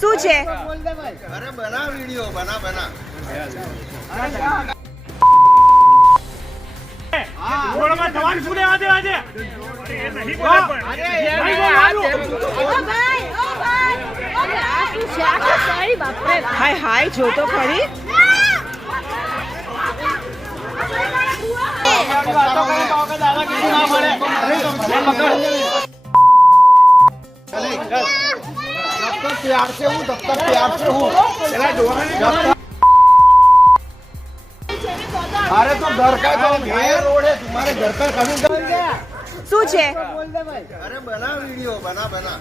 શું છે? અરે બના વિડિયો બના બના હાય હાય જોતો ખરી. દાદા કીધું ના પડે. प्यार से हूँ तब तक प्यार से हूँ जब तक अरे तो घर का तो मेन रोड है तुम्हारे घर का कभी શું છે? અરે બના વીડિયો બના બના.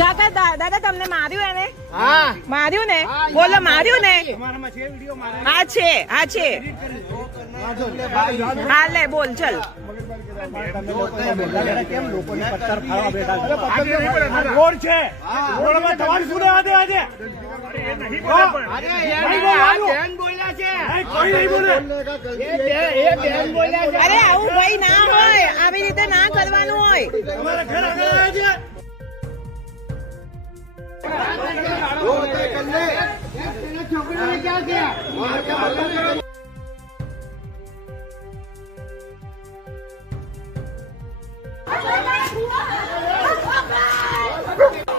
દાદા દાદા તમને માર્યું એને? માર્યું ને? બોલો માર્યું ને? હા છે હા છે. હાલે બોલ ચલ. અરે આવું ભાઈ ના હોય. આવી રીતે ના કરવાનું હોય. તમારા ક્યાં આગળ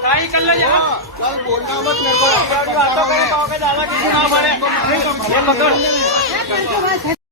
ट्राई कर लो जरा कल बोलना मत मेरे को बातों करें तो आगे ज्यादा किसी ना पड़े ये पकड़